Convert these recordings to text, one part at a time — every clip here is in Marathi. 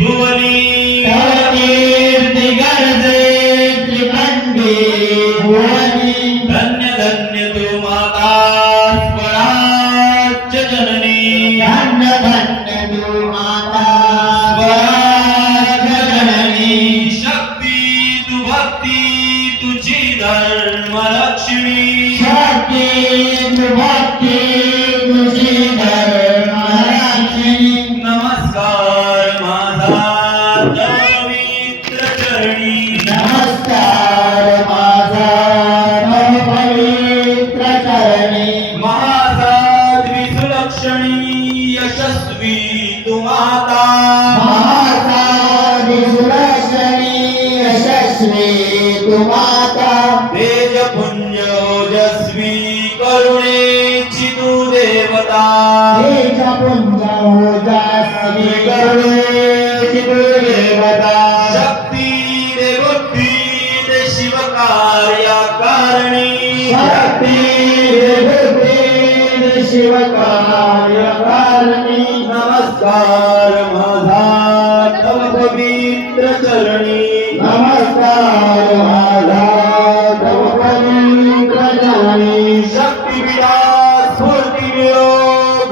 भुवनी कीर्ती गर्जे त्रिखंडी भुवनी धन्य धन्य तू माता स्वराज्य जननी धन्य धन्य तू माता स्वराज्य जननी शक्ती तू भक्ती तुझी धर्म लक्ष्मी शक्ती तू भक्ती तुझी धर्मलक्ष्मी नमस्कार माझा पवित्र चरणी नमस्कार माझा तव पवित्र चरणी महासाध्वी सुलक्षणी यशस्वी तू माता महासाध्वी सुलक्षणी यशस्वी तू माता तेजपुंज ओजस्वी करुणेची तू देवता तेजपुंज ओजस्वी करुणेची तू देवता शक्ती रे बुद्धी रे शिवकार्या कारणी शक्ती बुद्धी शिवकार्य कारणी नमस्कार माझा तव पवित्र चरणी नमस्कार माझा तव पवित्र चरणी शक्ती विलास स्फूर्ती मिळो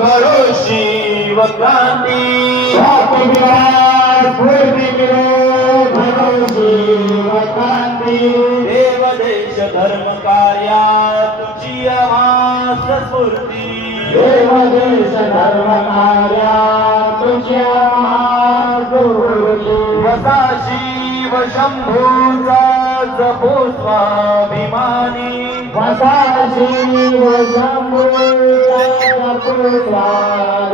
घरो शिव क्रांती शक्ती विलास स्फूर्ती मिळो घरो शिवकांती देव देश धर्म कार्या तुझी आवास स्फूर्ती देव देश धर्म कार्या तुझ्या महागुरुजी वसा शिव शंभूचा जपो स्वाभिमानी वसा शिव शंभू